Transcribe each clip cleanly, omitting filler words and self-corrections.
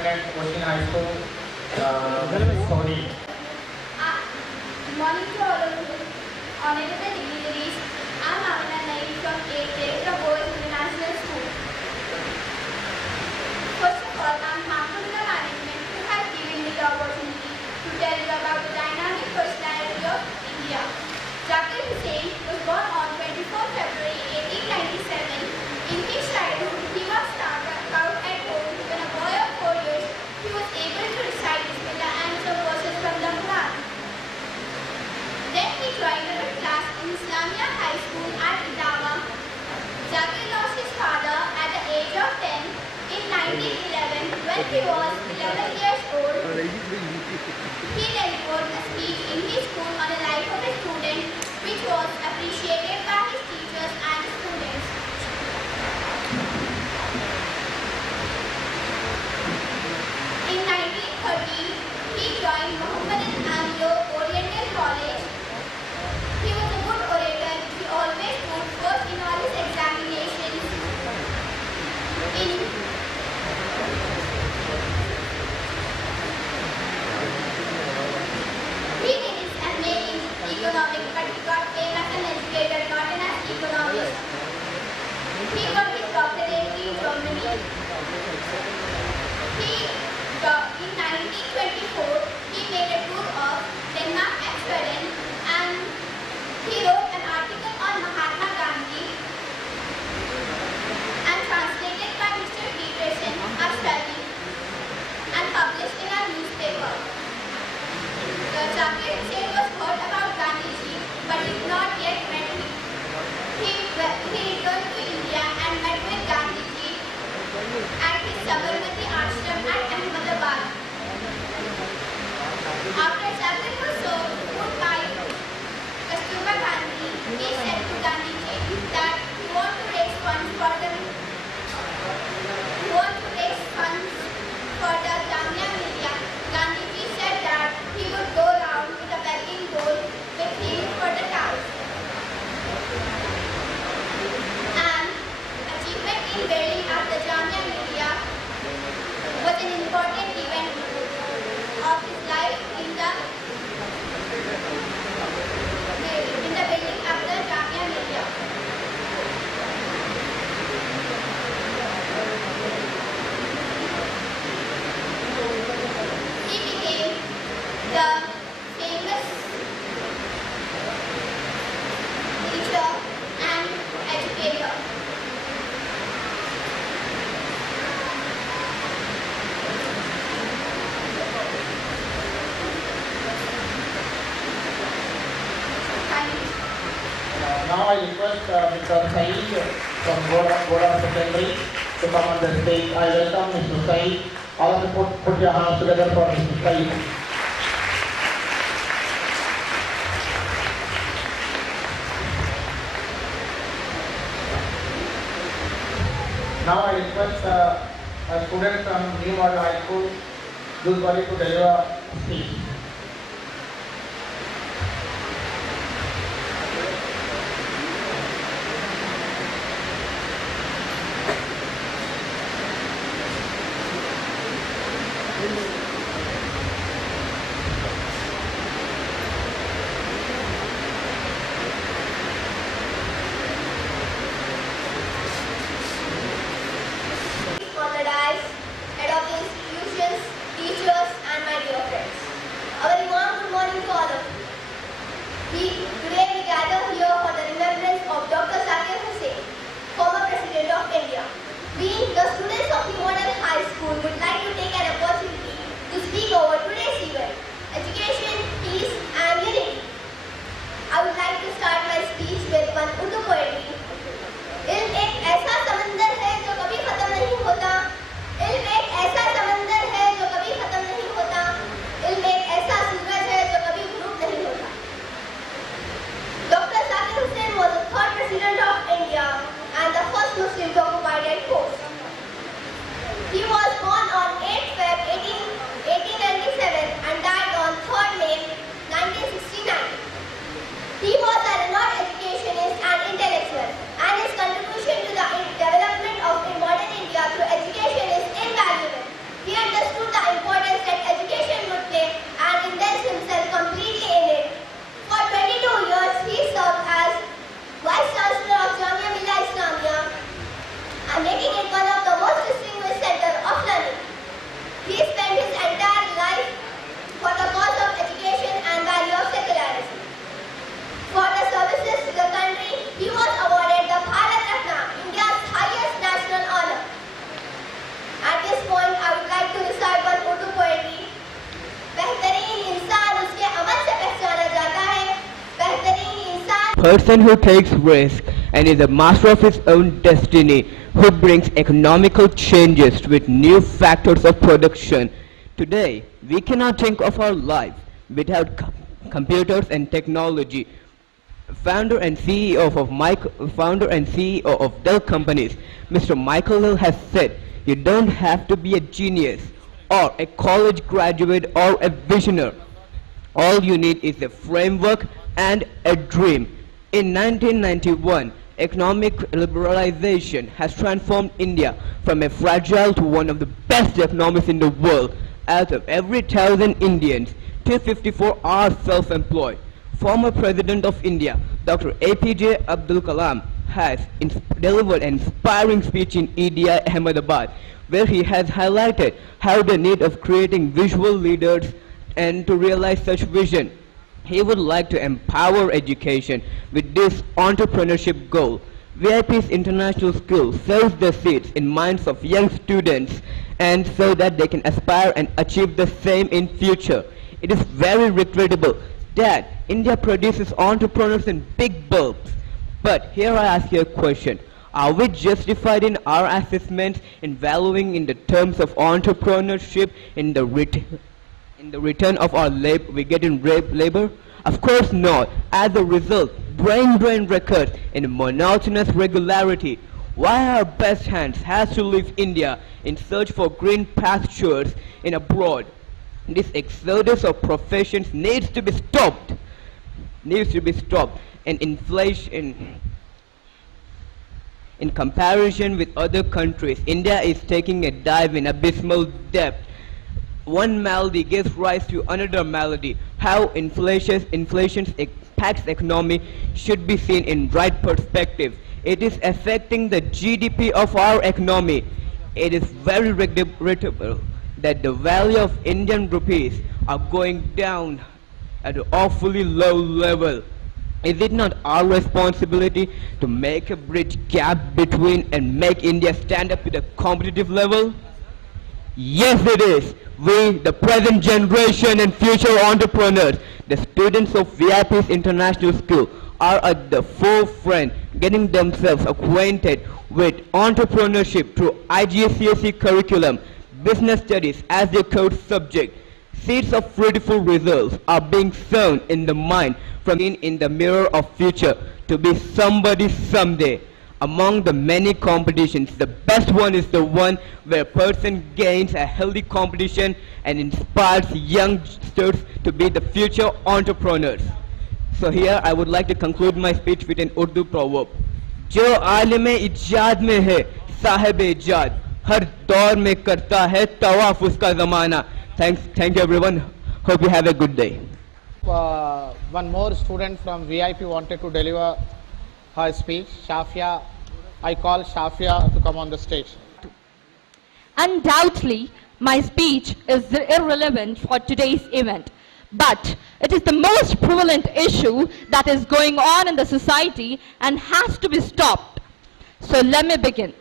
Superintendent, Cochin High School, Sony. Good morning to all of you. Honorable dignitaries, I am Amina Naeem from 8th grade from Boys International School. First of all, I am thankful to the management who has given me the opportunity to tell you about the dynamic personality of India. Zakir Hussain was born on 24 February 1897. In his childhood, he was started out at home. When a boy of 4 years, he was able to recite Bismillah and some verses from the Quran. Then he joined a class in Islamia High School at Itawa. Zakir lost his father at the age of 10 in 1911 when he was 11 years old. He delivered a speech in his school on the life of a student, which was appreciated by his teachers and students. In 1930, he joined Mohammedan Anglo-Oriental College. He was a good orator. He always put first in all his examinations. He did his MA in economics, but he got famous as an educator, not an economist. He got his doctorate in Germany. In 1924, he made a tour of Denmark and Sweden, and he wrote an article on Mahatma Gandhi and translated by Mr. Peterson, a study, and published in a newspaper. Zakir Hussain was heard about Gandhiji, but did not yet met him. He returned to India and met with Gandhiji at his Sabarmati ashram at Ahmedabad. After Zakir was served food by Kasturba Gandhi, he said to Gandhiji that he wanted to raise funds for the Jamia Millia. Gandhiji said that he would go round with a begging bowl with him for the task. And achievement in building up the Jamia Millia was an important event of his life in the building up the Jamia Millia. He became the famous teacher and educator. Thank you. Now I request Mr. Saeed from Goda Secondary to come on the stage. I welcome Mr. Saeed. All of you put your hands together for Mr. Saeed. Now I request a student from New Model High School, Dulbari, to deliver a speech. For the dice, head of the institutions, teachers, and my dear friends. person who takes risk and is a master of his own destiny, who brings economical changes with new factors of production. Today, we cannot think of our life without computers and technology. Founder and CEO of Dell Companies, Mr. Michael Hill has said, "You don't have to be a genius or a college graduate or a visionary. All you need is a framework and a dream." In 1991, economic liberalization has transformed India from a fragile to one of the best economies in the world. Out of every 1,000 Indians, 254 are self-employed. Former President of India, Dr. APJ Abdul Kalam, has delivered an inspiring speech in EDI Ahmedabad, where he has highlighted how the need of creating visual leaders and to realize such vision. He would like to empower education with this entrepreneurship goal. VIP's International School sows the seeds in minds of young students and so that they can aspire and achieve the same in future. It is very regrettable that India produces entrepreneurs in big bulks. But here I ask you a question. Are we justified in our assessments in valuing in the terms of entrepreneurship in the return of our labor we get in labor? Of course not. As a result, brain drain records in monotonous regularity. Why our best hands has to leave India in search for green pastures in abroad? This exodus of professions needs to be stopped. And inflation, in comparison with other countries, India is taking a dive in abysmal depth. One malady gives rise to another malady. How inflation impacts economy should be seen in right perspective. It is affecting the GDP of our economy. It is very regrettable that the value of Indian rupees are going down at an awfully low level. Is it not our responsibility to make a bridge gap between and make India stand up to the competitive level? Yes, it is. We, the present generation and future entrepreneurs, the students of VIP's International School, are at the forefront getting themselves acquainted with entrepreneurship through IGCSE curriculum, business studies as their core subject. Seeds of fruitful results are being sown in the mind from in the mirror of future to be somebody someday. Among the many competitions, the best one is the one where a person gains a healthy competition and inspires youngsters to be the future entrepreneurs. So here I would like to conclude my speech with an Urdu proverb. जो आलिम इजाद में है साहिब इजाद हर दौर में करता है तवाफ उसका ज़माना. Thank you everyone. Hope you have a good day. One more student from VIP wanted to deliver her speech. Shafia, I call Shafia to come on the stage. Undoubtedly, my speech is irrelevant for today's event, but it is the most prevalent issue that is going on in the society and has to be stopped. So let me begin.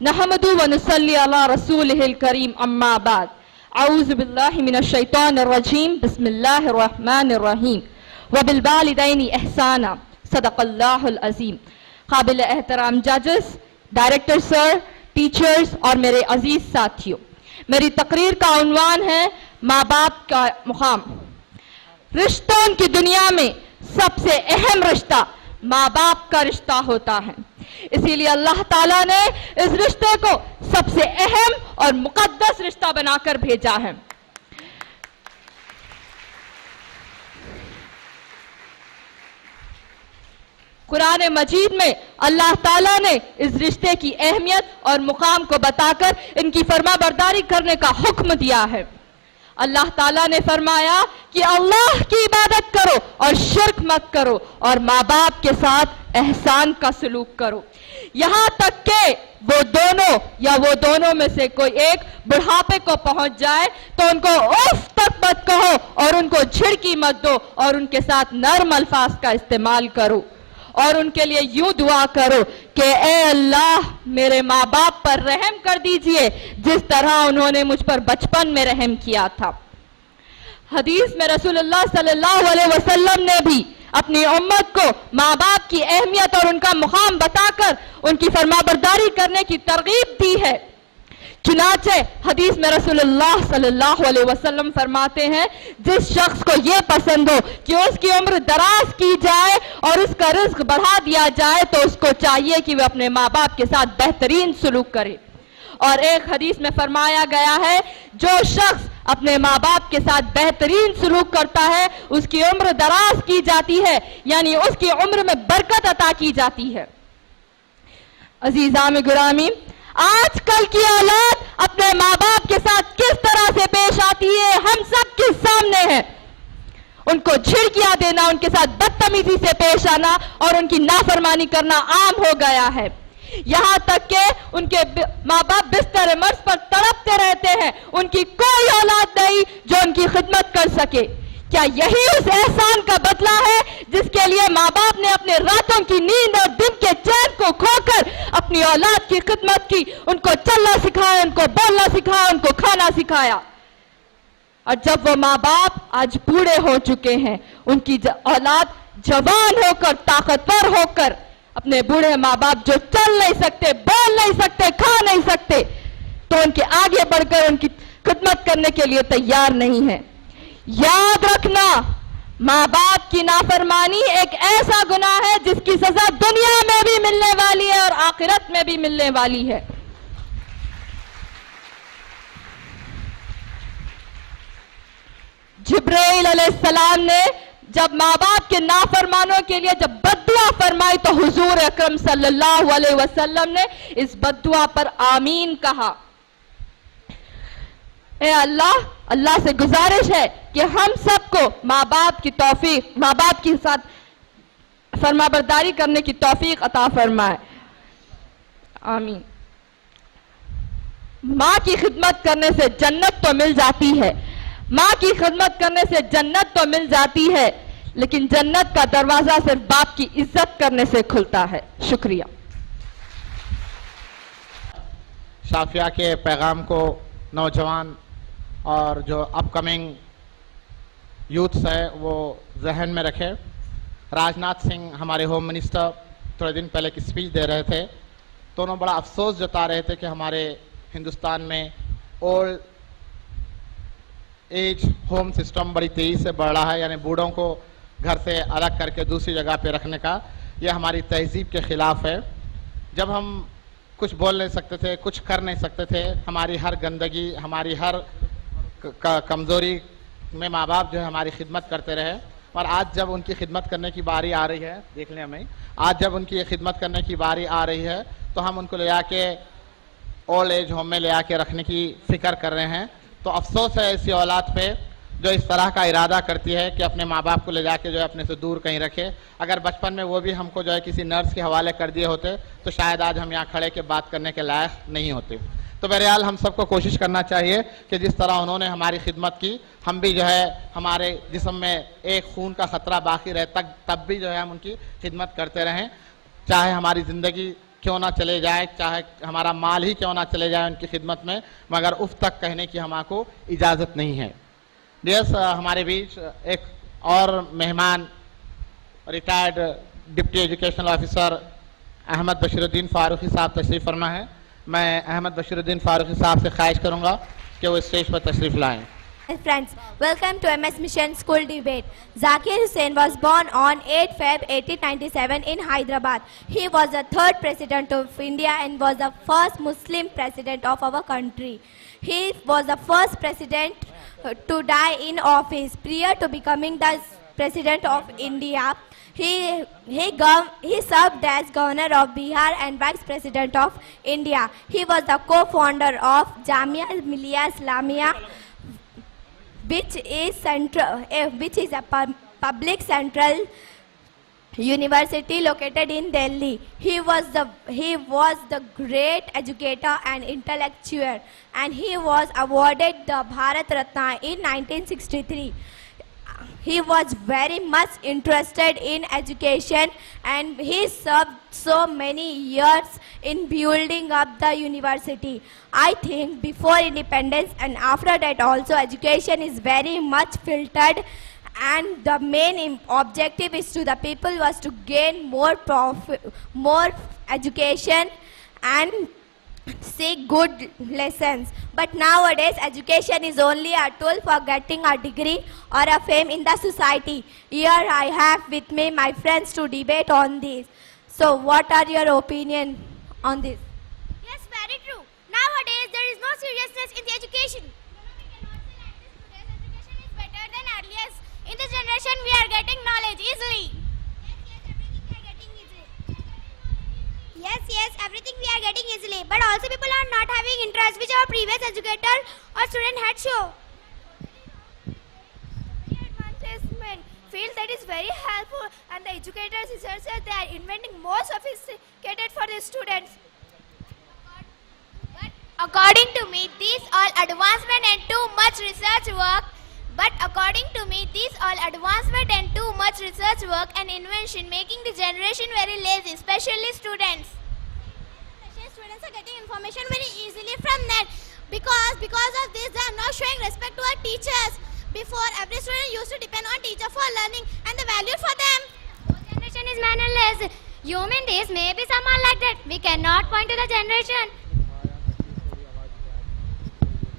Nahamadu wa nusalli ala rasulihil kareem amma ba'd. A'udhu billahi minash shaitanir rajim. Bismillahir rahmanir rahim. Wa bil walidaini ihsana. Sadaqallahul azim. काबिल एहतराम जजेस, director sir, teachers और मेरे अजीज साथियों, मेरी तकरीर का उन्वान है माँ बाप का मुकाम। रिश्तों की दुनिया में सबसे अहम रिश्ता माँ बाप का रिश्ता होता है, इसीलिए अल्लाह ताला ने इस रिश्ते को सबसे अहम और मुकद्दस रिश्ता बनाकर भेजा है। कुरान मजीद में अल्लाह ताला ने इस रिश्ते की अहमियत और मुकाम को बताकर इनकी फरमाबरदारी करने का हुक्म दिया है। अल्लाह ताला ने फरमाया कि अल्लाह की इबादत करो और शिर्क मत करो और माँ बाप के साथ एहसान का सलूक करो, यहाँ तक के वो दोनों में से कोई एक बुढ़ापे को पहुंच जाए तो उनको उफ तक मत कहो और उनको झिड़की मत दो और उनके साथ नर्म अल्फाज का इस्तेमाल करो और उनके लिए यूं दुआ करो कि ए अल्लाह मेरे माँ बाप पर रहम कर दीजिए जिस तरह उन्होंने मुझ पर बचपन में रहम किया था। हदीस में रसूलुल्लाह सल्लल्लाहु अलैहि वसल्लम ने भी अपनी उम्मत को माँ बाप की अहमियत और उनका मुकाम बताकर उनकी फरमाबरदारी करने की तरगीब दी है। चुनाचे हदीस में रसूलुल्लाह सल्लल्लाहु अलैहि वसल्लम फरमाते हैं, जिस शख्स को यह पसंद हो कि उसकी उम्र दराज की जाए और उसका रिज्क बढ़ा दिया जाए तो उसको चाहिए कि वह अपने माँ बाप के साथ बेहतरीन सलूक करे। और एक हदीस में फरमाया गया है, जो शख्स अपने माँ बाप के साथ बेहतरीन सलूक करता है उसकी उम्र दराज की जाती है, यानी उसकी उम्र में बरकत अता की जाती है। अजीज़ाम गिरामी, आजकल की औलाद अपने माँ बाप के साथ किस तरह से पेश आती है हम सब के सामने है। उनको झिड़कियां देना, उनके साथ बदतमीजी से पेश आना और उनकी नाफरमानी करना आम हो गया है। यहां तक कि उनके माँ बाप बिस्तर मर्ज पर तड़पते रहते हैं, उनकी कोई औलाद नहीं जो उनकी खिदमत कर सके। क्या यही उस एहसान का बदला है जिसके लिए माँ बाप ने अपने रातों की नींद और दिन के चैन को खोकर अपनी औलाद की खिदमत की, उनको चलना सिखाया, उनको बोलना सिखाया, उनको खाना सिखाया। और जब वो माँ बाप आज बूढ़े हो चुके हैं, उनकी औलाद जवान होकर, ताकतवर होकर, अपने बूढ़े माँ बाप जो चल नहीं सकते, बोल नहीं सकते, खा नहीं सकते, तो उनके आगे बढ़कर उनकी खिदमत करने के लिए तैयार नहीं है। याद रखना, माँ बाप की नाफरमानी एक ऐसा गुनाह है जिसकी सजा दुनिया में भी मिलने वाली है और आखिरत में भी मिलने वाली है। जिब्राइल अलैहिस्सलाम ने जब माँ बाप के नाफरमानों के लिए जब बद्दुआ फरमाई तो हुजूर अकरम सल्लल्लाहु अलैहि वसल्लम ने इस बद्दुआ पर आमीन कहा। ए अल्लाह, अल्लाह से गुजारिश है कि हम सबको माँ बाप की तौफीक, माँ बाप के साथ फरमाबरदारी करने की तौफीक अता फरमाए, आमीन। माँ की खिदमत करने से जन्नत तो मिल जाती है, माँ की खिदमत करने से जन्नत तो मिल जाती है, लेकिन जन्नत का दरवाजा सिर्फ बाप की इज्जत करने से खुलता है। शुक्रिया। शाफिया के पैगाम को नौजवान और जो अपकमिंग यूथ्स है वो जहन में रखें। राजनाथ सिंह हमारे होम मिनिस्टर थोड़े दिन पहले की स्पीच दे रहे थे, दोनों बड़ा अफसोस जता रहे थे कि हमारे हिंदुस्तान में ओल्ड एज होम सिस्टम बड़ी तेज़ी से बढ़ रहा है, यानी बूढ़ों को घर से अलग करके दूसरी जगह पे रखने का, यह हमारी तहजीब के ख़िलाफ़ है। जब हम कुछ बोल नहीं सकते थे, कुछ कर नहीं सकते थे, हमारी हर गंदगी, हमारी हर कमज़ोरी में माँ बाप जो है हमारी खिदमत करते रहे, और आज जब उनकी खिदमत करने की बारी आ रही है, देख लें हमें, आज जब उनकी खिदमत करने की बारी आ रही है तो हम उनको ले आके ओल्ड एज होम में ले आके रखने की फ़िक्र कर रहे हैं। तो अफसोस है ऐसी औलाद पे जो इस तरह का इरादा करती है कि अपने माँ बाप को ले जाके जो है अपने से दूर कहीं रखे। अगर बचपन में वो भी हमको जो है किसी नर्स के हवाले कर दिए होते तो शायद आज हम यहाँ खड़े के बात करने के लायक नहीं होते। तो बहरहाल हम सबको कोशिश करना चाहिए कि जिस तरह उन्होंने हमारी खिदमत की, हम भी जो है हमारे जिस्म में एक खून का ख़तरा बाकी रहे तब भी जो है हम उनकी खिदमत करते रहें, चाहे हमारी ज़िंदगी क्यों ना चले जाए, चाहे हमारा माल ही क्यों ना चले जाए उनकी खिदमत में, मगर उफ तक कहने की हमको इजाज़त नहीं है। डियर्स, हमारे बीच एक और मेहमान retired deputy educational officer Ahmad Bashiruddin Farooqui साहब तशरीफ़ फरमा है। मैं अहमद बशीरुद्दीन फारूकी साहब से ख्वाहिश करूँगा कि वो स्टेज पर तशरीफ़ लाएँ। Friends, welcome to MS Mission School Debate. Zakir Hussain was born on 8 Feb 1897 in Hyderabad. He was the third president of India and was the first Muslim president of our country. He was the first president to die in office. Prior to becoming the president of India, he served as governor of Bihar and vice president of India. He was the co-founder of Jamia Millia Islamia, which is a public central university located in Delhi. He was the great educator and intellectual, and he was awarded the Bharat Ratna in 1963. He was very much interested in education, and he served so many years in building up the university. I think before independence and after that also education is very much filtered, and the main objective is to the people was to gain more profit, more education and seek good lessons. But nowadays education is only a tool for getting a degree or a fame in the society. Here I have with me my friends to debate on this. So what are your opinion on this? Yes, very true. Nowadays, there is no seriousness in the education. Education is better than earlier. In this generation, we are getting knowledge easily. Yes, everything we are getting easily. But also people are not having interest which our previous educator or student had shown. Advancement field that is very helpful, and the educators, researchers, they are inventing more sophisticated for the students. But according to me, these all advancement and too much research work. But according to me, these all advancement and too much research work and invention making the generation very lazy, especially students. Students are getting information very easily from net because of this they are not showing respect to our teachers. Before, every student used to depend on teacher for learning and the value for them. Our generation is mannerless. You mean this may be someone like that? We cannot point to the generation.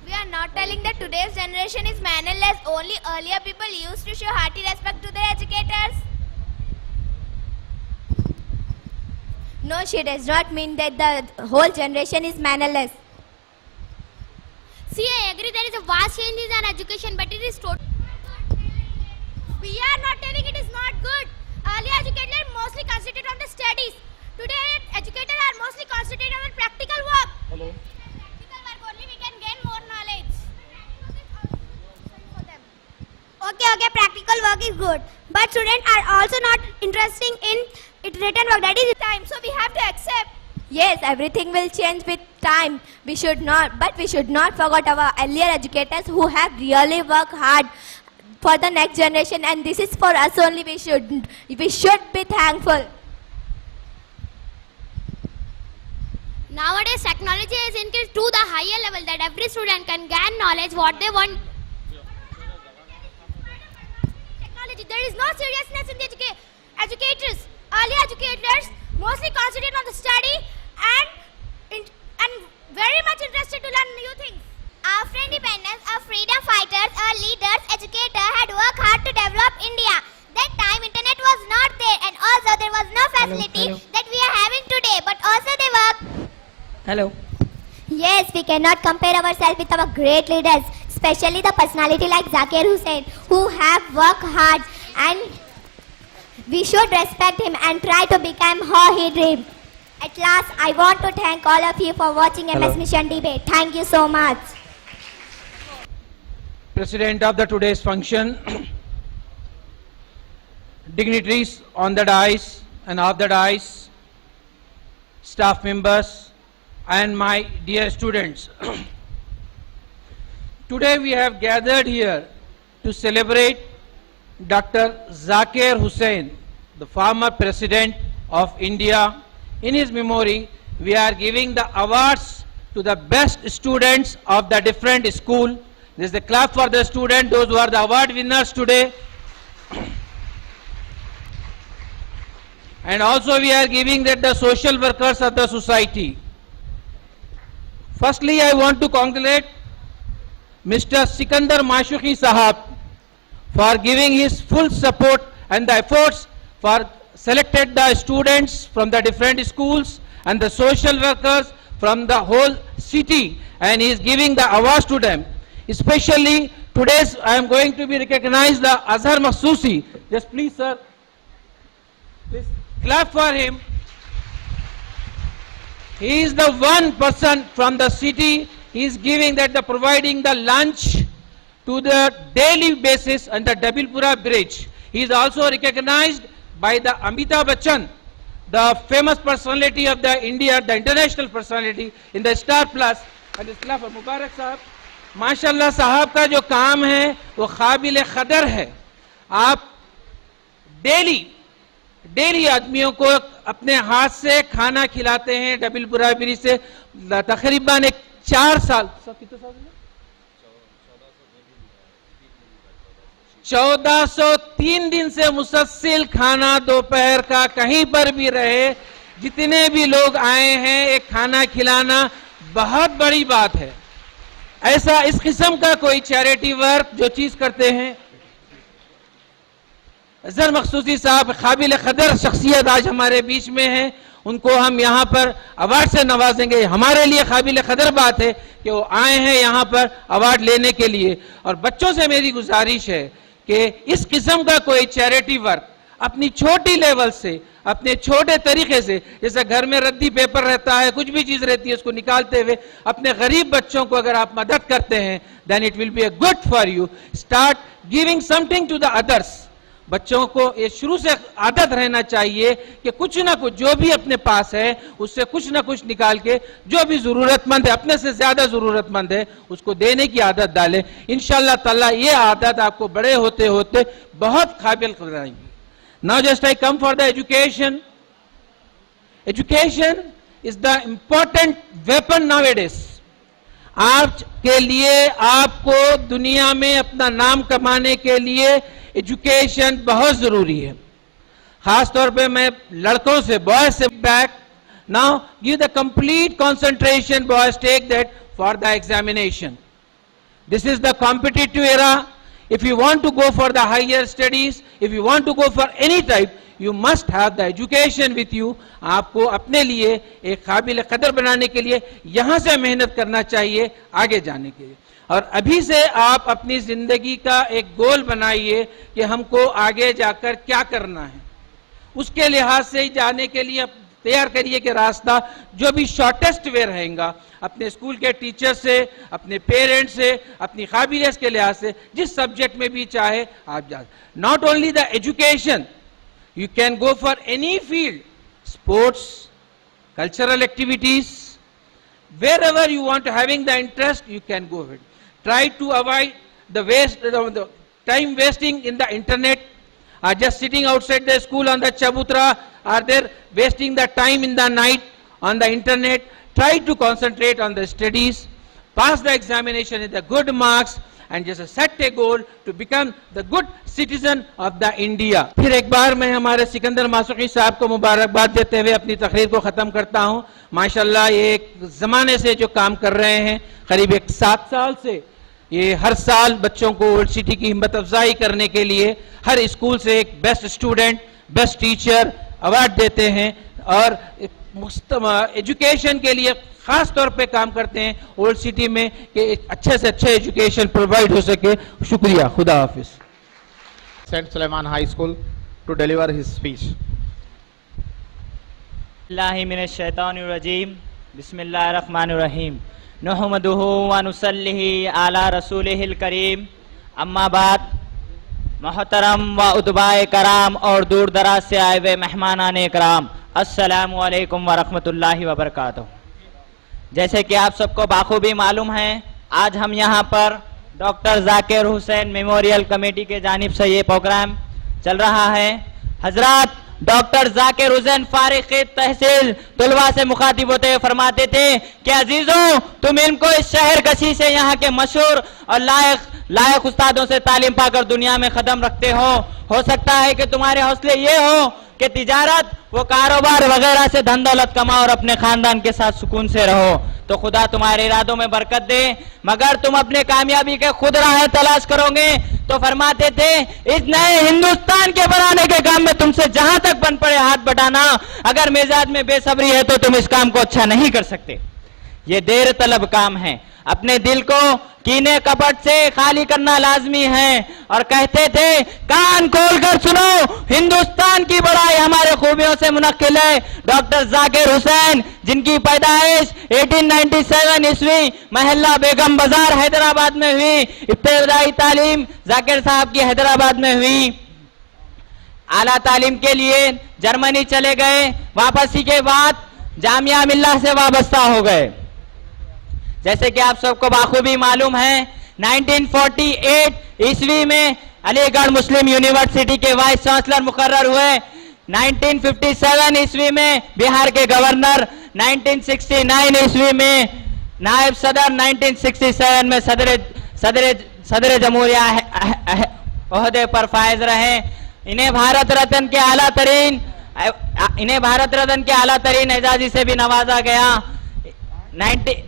We are not telling that today's generation is mannerless. Only earlier people used to show hearty respect to their educators. No, she does not mean that the whole generation is mannerless. See, I agree there is a vast change in education, but it is total. We are not telling it is not good. Earlier educators mostly concentrated on the studies. Today educators are mostly concentrated on practical work. Hello. Practical work only we can gain more knowledge. Okay, practical work is good. But students are also not interested in written work. That is time. So we have to accept. Yes, everything will change with time. We should not forget our earlier educators who have really worked hard for the next generation, and this is for us only. We should be thankful. Nowadays technology is increased to the higher level that every student can gain knowledge what they want. Technology, there is no seriousness in the educators. Early educators mostly concentrate on the study and very much interested to learn new things. After independence, our freedom fighters, our leaders, educators had worked hard to develop India. That time internet was not there, and also there was no facility that we are having today, but also they work. Hello. Yes, we cannot compare ourselves with our great leaders, especially the personality like Zakir Hussain, who have worked hard, and we should respect him and try to become how he dreamed. At last, I want to thank all of you for watching MS Mission Debate. Thank you so much. President of the today's function, dignitaries on the dais and off the dais, staff members, and my dear students. Today we have gathered here to celebrate Dr. Zakir Hussain, the former President of India. In his memory, we are giving the awards to the best students of the different school. This is the clap for the students, those who are the award winners today. And also we are giving that the social workers of the society. Firstly, I want to congratulate Mr. Sikandar Mashukhi Sahab for giving his full support and the efforts for selected the students from the different schools and the social workers from the whole city, and he is giving the awards to them. Especially today's I am going to be recognized the Azhar Mahsusi. Just please sir, please clap for him. He is the one person from the city. He is giving that the providing the lunch to the daily basis on the Dabilpura bridge. He is also recognized by the Amitabh Bachchan, the famous personality of the India, the international personality in the Star Plus. And this clap for Mubarak Sahab. माशाल्लाह साहब का जो काम है वो काबिल कदर है. आप डेली आदमियों को अपने हाथ से खाना खिलाते हैं. डबिलपुरा ब्रिज से तकरीबन 4 साल, कितने साल, 1403 दिन से मुसलसल खाना दोपहर का कहीं पर भी रहे, जितने भी लोग आए हैं, एक खाना खिलाना बहुत बड़ी बात है। ऐसा इस किस्म का कोई चैरिटी वर्क जो चीज करते हैं, अजहर मखसूसी साहब काबिल कदर शख्सियत आज हमारे बीच में हैं, उनको हम यहाँ पर अवार्ड से नवाजेंगे। हमारे लिए काबिल कदर बात है कि वो आए हैं यहाँ पर अवार्ड लेने के लिए। और बच्चों से मेरी गुजारिश है कि इस किस्म का कोई चैरिटी वर्क अपनी छोटी लेवल से, अपने छोटे तरीके से, जैसे घर में रद्दी पेपर रहता है, कुछ भी चीज रहती है, उसको निकालते हुए अपने गरीब बच्चों को अगर आप मदद करते हैं, then it will be a good for you. Start giving something to the others. बच्चों को ये शुरू से आदत रहना चाहिए कि कुछ ना कुछ जो भी अपने पास है उससे कुछ ना कुछ निकाल के जो भी जरूरतमंद है, अपने से ज्यादा जरूरतमंद है, उसको देने की आदत डालें। इंशाअल्लाह ताला ये आदत आपको बड़े होते होते बहुत काबिल बनाएगी। Now just I come for the education. Education is the important weapon nowadays. आज के लिए, आपको दुनिया में अपना नाम कमाने के लिए एजुकेशन बहुत जरूरी है। खास तौर पे मैं लड़कों से, बॉयज से back now give the complete concentration, boys take that for the examination. This is the competitive era. If you want to go for the higher studies, if you want to go for any type, you must have the education with you. आपको अपने लिए एक काबिल कदर बनाने के लिए यहाँ से मेहनत करना चाहिए आगे जाने के लिए। और अभी से आप अपनी जिंदगी का एक गोल बनाइए कि हमको आगे जाकर क्या करना है। उसके लिहाज से ही जाने के लिए तैयार करिए कि रास्ता जो भी शॉर्टेस्ट वे रहेगा, अपने स्कूल के टीचर से, अपने पेरेंट्स से, अपनी काबिलियत के लिहाज से, जिस सब्जेक्ट में भी चाहे आप जा। Not only the education, you can go for any field, sports, cultural activities, wherever you want to having the interest, you can go ahead. Try to avoid the time wasting in the internet, just sitting outside the school on the chabutra, or there wasting the time in the night on the internet. Try to concentrate on the studies, pass the examination with the good marks, and just set a goal to become the good citizen of the India. फिर एक बार मैं हमारे सिकंदर माशूकी साहब को मुबारकबाद देते हुए अपनी तकरीर को ख़त्म करता हूँ। माशाल्लाह ये एक ज़माने से जो काम कर रहे हैं, करीब 7 साल से ये हर साल बच्चों को ओल्ड सिटी की हिम्मत अफजाई करने के लिए हर स्कूल से एक best student, best teacher award देते हैं और एजुकेशन के लिए खास तौर पे काम करते हैं ओल्ड सिटी में कि अच्छे से अच्छे एजुकेशन प्रोवाइड हो सके। शुक्रिया, खुदा हाफिज। Saint Suleiman High School to deliver his speech. बिस्मिल्लाहिर्रहमानिर्रहीम, बिस्मिल्लाहिर्रहमानिर्रहीम, नहमदुहु व नुसल्लिहि अला रसूलिहिल करीम, अम्मा बाद। मोहतरम व उदबाए कराम और दूर दराज से आए हुए मेहमानाने कराम, अस्सलामु अलैकुम व रहमतुल्लाहि व बरकातुहू। जैसे कि आप सबको बाखूबी मालूम है, आज हम यहाँ पर doctor Zakir Hussain memorial committee के जानिब से ये प्रोग्राम चल रहा है। हजरात डॉक्टर जाकिर हुसैन फारिग तहसील तुलवा से मुखातिब होते हुए फरमाते थे कि अजीजों, तुम इनको इस शहर कशी से यहाँ के मशहूर और लायक उस्तादों से तालीम पाकर दुनिया में कदम रखते हो सकता है कि तुम्हारे हौसले ये हो कि तिजारत, वो कारोबार वगैरह से धन दौलत कमाओ और अपने खानदान के साथ सुकून से रहो, तो खुदा तुम्हारे इरादों में बरकत दे। मगर तुम अपने कामयाबी के खुद राहें तलाश करोगे। तो फरमाते थे, इस नए हिंदुस्तान के बनाने के काम में तुमसे जहां तक बन पड़े हाथ बटाना, अगर मिजाज में बेसब्री है तो तुम इस काम को अच्छा नहीं कर सकते। ये देर तलब काम है। अपने दिल को कीने कपट से खाली करना लाजमी है। और कहते थे, कान खोलकर सुनो, हिंदुस्तान की बड़ाई हमारे खूबियों से मुनक्किल है। डॉक्टर जाकिर हुसैन, जिनकी पैदाइश 1897 ईस्वी महल्ला बेगम बाजार हैदराबाद में हुई, इब्तिदाई तालीम जाकिर साहब की हैदराबाद में हुई। आला तालीम के लिए जर्मनी चले गए। वापसी के बाद जामिया मिल्ला से वाबस्ता हो गए। जैसे कि आप सबको बाखूबी मालूम है, 1948 ईस्वी में अलीगढ़ मुस्लिम यूनिवर्सिटी के वाइस चांसलर मुकर्रर हुए। 1957 ईस्वी में बिहार के गवर्नर, 1969 ईस्वी में नायब सदर, 1967 में सदर जमहूरिया ओहदे पर फायज रहें। इन्हें भारत रत्न के आला तरीन एजाजी से भी नवाजा गया।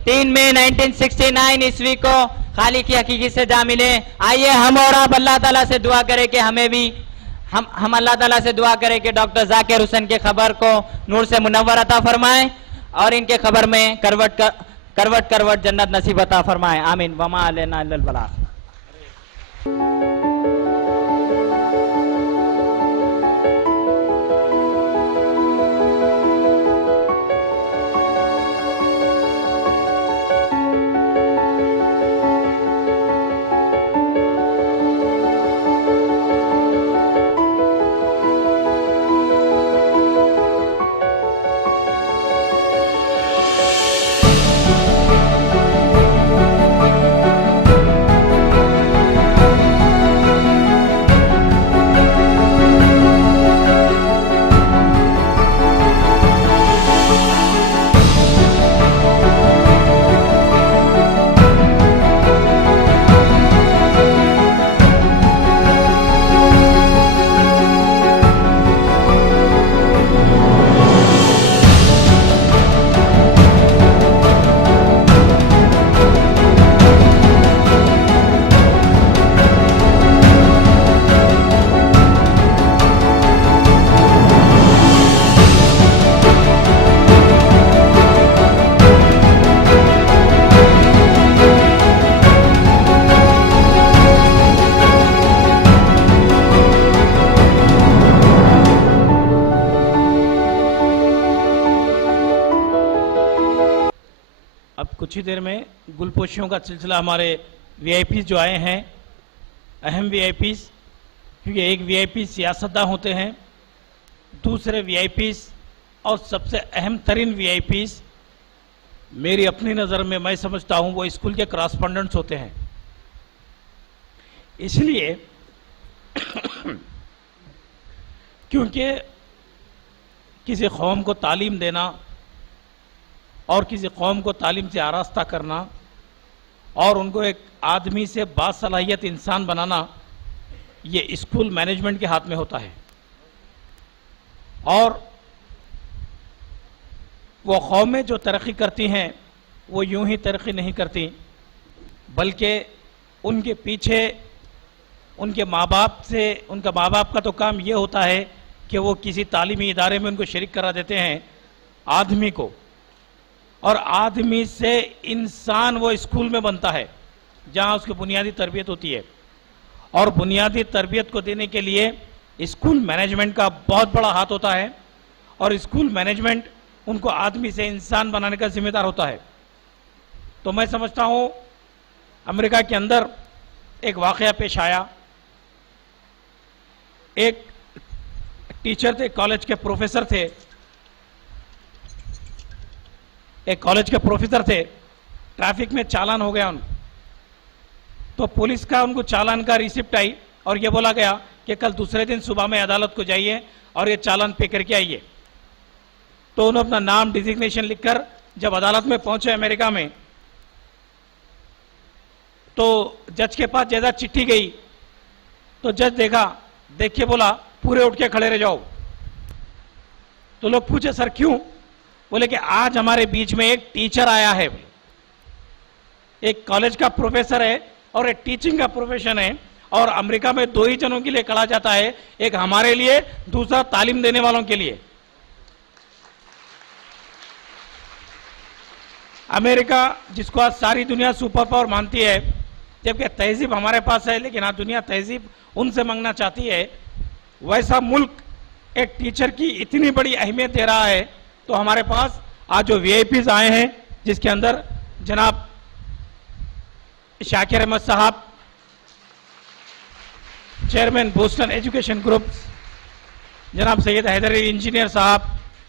3 मई 1969 ईस्वी को खाली की हकीकी से जा मिले। आइए हम और आप अल्लाह ताला से दुआ करें कि हमें भी हम अल्लाह ताला से दुआ करें कि डॉक्टर जाकिर हुसैन के खबर को नूर से मुनव्वर अता फरमाएं और इनके खबर में करवट जन्नत नसीब अता फरमाएं। आमीन। वमा अलैना इल्लल बलाग। कुछ ही देर में गुलपोशियों का सिलसिला, हमारे वीआईपी जो आए हैं, अहम वीआईपी, क्योंकि एक वीआईपी सियासतदान होते हैं, दूसरे वीआईपी और सबसे अहम तरीन वीआईपी मेरी अपनी नज़र में मैं समझता हूं वो स्कूल के करस्पॉन्डेंट्स होते हैं। इसलिए क्योंकि किसी कौम को तालीम देना और किसी कौम को तालीम से आरास्ता करना और उनको एक आदमी से बासलाहियत इंसान बनाना, ये स्कूल मैनेजमेंट के हाथ में होता है। और वो कौमें जो तरक्की करती हैं वो यूं ही तरक्की नहीं करती, बल्कि उनके पीछे उनके माँ बाप का तो काम ये होता है कि वो किसी तालीमी इदारे में उनको शरीक करा देते हैं आदमी को, और आदमी से इंसान वो स्कूल में बनता है जहां उसकी बुनियादी तरबियत होती है। और बुनियादी तरबियत को देने के लिए स्कूल मैनेजमेंट का बहुत बड़ा हाथ होता है, और स्कूल मैनेजमेंट उनको आदमी से इंसान बनाने का जिम्मेदार होता है। तो मैं समझता हूं अमेरिका के अंदर एक वाकया पेश आया। एक टीचर थे, कॉलेज के प्रोफेसर थे, ट्रैफिक में चालान हो गया उनको। तो पुलिस का उनको चालान का रिसिप्ट आई और ये बोला गया कि कल दूसरे दिन सुबह में अदालत को जाइए और ये चालान पे करके आइए। तो उन्होंने अपना नाम डिजिग्नेशन लिखकर जब अदालत में पहुंचे अमेरिका में, तो जज के पास जैसा चिट्ठी गई तो जज देख के बोला पूरे उठ के खड़े रह जाओ। तो लोग पूछे सर क्यों? बोले कि आज हमारे बीच में एक टीचर आया है, एक कॉलेज का प्रोफेसर है और एक टीचिंग का प्रोफेशन है, और अमेरिका में दो ही जनों के लिए कहा जाता है, एक हमारे लिए, दूसरा तालीम देने वालों के लिए। अमेरिका जिसको आज सारी दुनिया सुपर पावर मानती है, जबकि तहजीब हमारे पास है, लेकिन आज दुनिया तहजीब उनसे मांगना चाहती है, वैसा मुल्क एक टीचर की इतनी बड़ी अहमियत दे रहा है। तो हमारे पास आज जो वीआईपीज आए हैं, जिसके अंदर जनाब शाकिर अहमद साहब, चेयरमैन बोस्टन एजुकेशन ग्रुप, जनाब सैयद हैदर अली इंजीनियर साहब,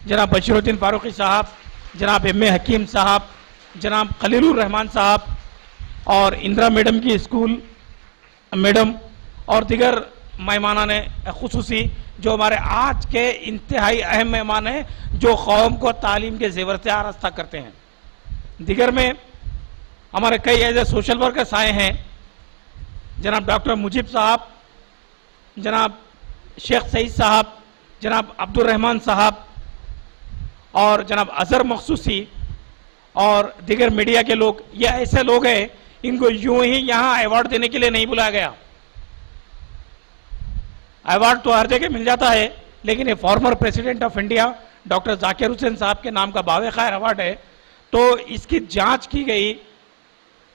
जनाब बशीरुद्दीन फारूकी साहब, जनाब एम.ए. हकीम साहब, जनाब खलीलुर रहमान साहब, और इंदिरा मैडम की स्कूल मैडम, और दिगर मेहमानान खुसूसी जो हमारे आज के इंतहाई अहम मेहमान हैं, जो कौम को तालीम के जेवर से आरास्ता करते हैं। दिगर में हमारे कई ऐसे सोशल वर्कर्स आए हैं, जनाब डॉक्टर मुजीब साहब, जनाब शेख सईद साहब, जनाब अब्दुल रहमान साहब और जनाब अजहर मखसूसी और दीगर मीडिया के लोग, ये ऐसे लोग हैं इनको यूं ही यहां अवार्ड देने के लिए नहीं बुलाया गया। अवार्ड तो हर जगह मिल जाता है, लेकिन ये former president of India doctor Zakir Hussain साहब के नाम का बावे खैर अवार्ड है, तो इसकी जांच की गई।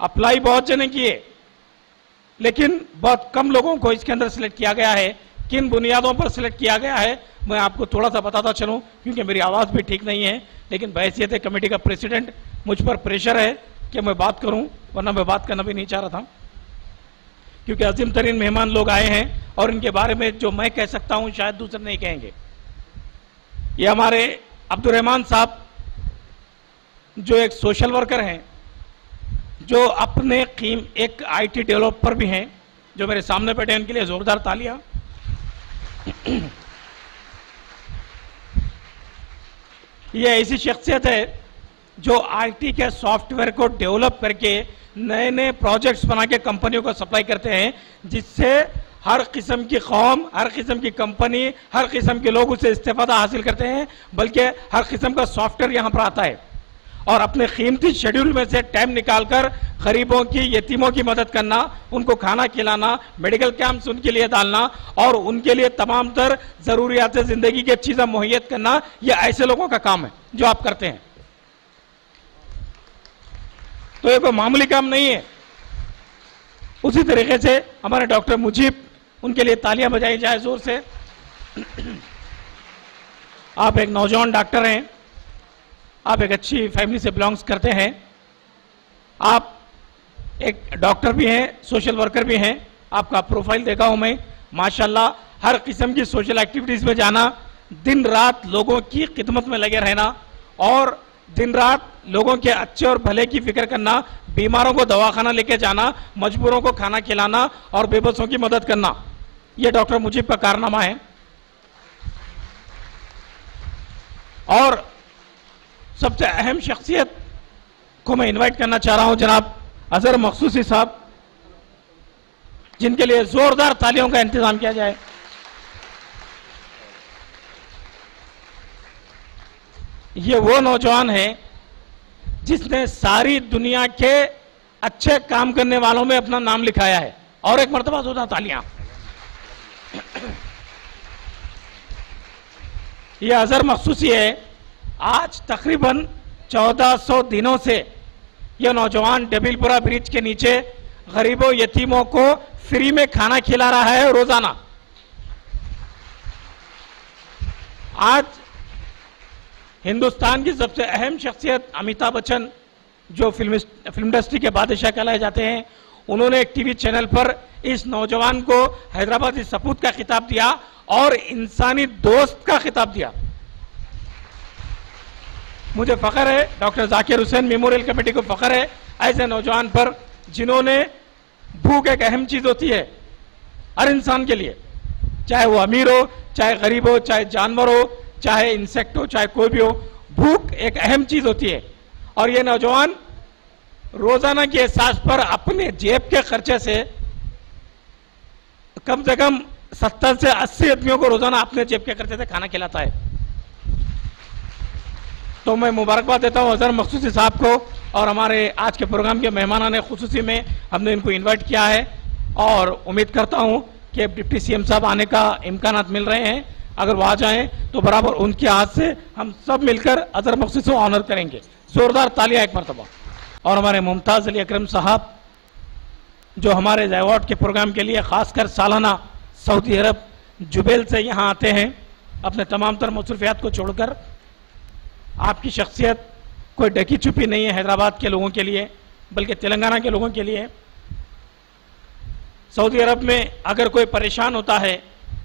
अप्लाई बहुत जने किए, लेकिन बहुत कम लोगों को इसके अंदर सिलेक्ट किया गया है। किन बुनियादों पर सिलेक्ट किया गया है मैं आपको थोड़ा सा बताता चलूं, क्योंकि मेरी आवाज़ भी ठीक नहीं है, लेकिन बहैसियत कमेटी का प्रेसिडेंट मुझ पर प्रेशर है कि मैं बात करूं, वरना मैं बात करना भी नहीं चाह रहा था, क्योंकि अजीम तरीन मेहमान लोग आए हैं और इनके बारे में जो मैं कह सकता हूं शायद दूसरे नहीं कहेंगे। ये हमारे अब्दुल रहमान साहब जो एक सोशल वर्कर हैं, जो अपने एक IT डेवलपर भी हैं, जो मेरे सामने बैठे हैं, उनके लिए जोरदार तालियां। ये ऐसी शख्सियत है जो IT के सॉफ्टवेयर को डेवलप करके नए नए प्रोजेक्ट्स बना के कंपनियों को सप्लाई करते हैं, जिससे हर किस्म की कौम, हर किस्म की कंपनी, हर किस्म के लोग उससे इस्तेफादा हासिल करते हैं, बल्कि हर किस्म का सॉफ्टवेयर यहाँ पर आता है। और अपने कीमती शेड्यूल में से टाइम निकालकर गरीबों की, यतीमों की मदद करना, उनको खाना खिलाना, मेडिकल कैंप्स उनके लिए डालना और उनके लिए तमाम तर जरूरियात जिंदगी की चीजें मुहैया करना, ये ऐसे लोगों का काम है जो आप करते हैं। तो ये कोई मामूली काम नहीं है। उसी तरीके से हमारे डॉक्टर मुजीब, उनके लिए तालियां बजाई जाए जोर से। आप एक नौजवान डॉक्टर हैं, आप एक अच्छी फैमिली से बिलोंग्स करते हैं, आप एक डॉक्टर भी हैं, सोशल वर्कर भी हैं। आपका प्रोफाइल देखा हूं मैं, माशाल्लाह हर किस्म की सोशल एक्टिविटीज में जाना, दिन रात लोगों की खिदमत में लगे रहना और दिन रात लोगों के अच्छे और भले की फिक्र करना, बीमारों को दवाखाना लेके जाना, मजबूरों को खाना खिलाना और बेबसों की मदद करना, यह डॉक्टर मुजीब का कारनामा है। और सबसे अहम शख्सियत को मैं इनवाइट करना चाह रहा हूं, जनाब अजहर मखसूसी साहब, जिनके लिए जोरदार तालियों का इंतजाम किया जाए। ये वो नौजवान है जिसने सारी दुनिया के अच्छे काम करने वालों में अपना नाम लिखाया है। और एक मर्तबा जोरदार तालियां। ये अजहर मखसूसी है। आज तकरीबन 1400 दिनों से यह नौजवान डबीलपुरा ब्रिज के नीचे गरीबों, यतीमों को फ्री में खाना खिला रहा है रोजाना। आज हिंदुस्तान की सबसे अहम शख्सियत अमिताभ बच्चन, जो फिल्म इंडस्ट्री के बादशाह कहलाए जाते हैं, उन्होंने एक टीवी चैनल पर इस नौजवान को हैदराबादी सपूत का खिताब दिया और इंसानी दोस्त का खिताब दिया। मुझे फख्र है, doctor Zakir Hussain memorial committee को फख्र है ऐसे नौजवान पर, जिन्होंने, भूख एक अहम चीज होती है हर इंसान के लिए, चाहे वो अमीर हो, चाहे गरीब हो, चाहे जानवर हो, चाहे इंसेक्ट हो, चाहे कोई भी हो, भूख एक अहम चीज होती है। और ये नौजवान रोजाना के एहसास पर अपने जेब के खर्चे से कम से कम 70 से 80 आदमियों को रोजाना अपने जेब के खर्चे से खाना खिलाता है। तो मैं मुबारकबाद देता हूं अजहर मखसूसी साहब को, और हमारे आज के प्रोग्राम के मेहमानान ने खुसूसी में हमने इनको इन्वाइट किया है और उम्मीद करता हूं कि डिप्टी सीएम साहब आने का इम्कानात मिल रहे हैं। अगर वो आ जाएं तो बराबर उनके हाथ से हम सब मिलकर अजहर मखसूसी को ऑनर करेंगे। जोरदार तालियां एक मरतबा। और हमारे मुमताज अली अकरम साहब, जो हमारे अवार्ड के प्रोग्राम के लिए खासकर सालाना सऊदी अरब जुबैल से यहाँ आते हैं, अपने तमाम तर मसरूफियात को छोड़कर। आपकी शख्सियत कोई ढकी छुपी नहीं है हैदराबाद के लोगों के लिए, बल्कि तेलंगाना के लोगों के लिए। सऊदी अरब में अगर कोई परेशान होता है,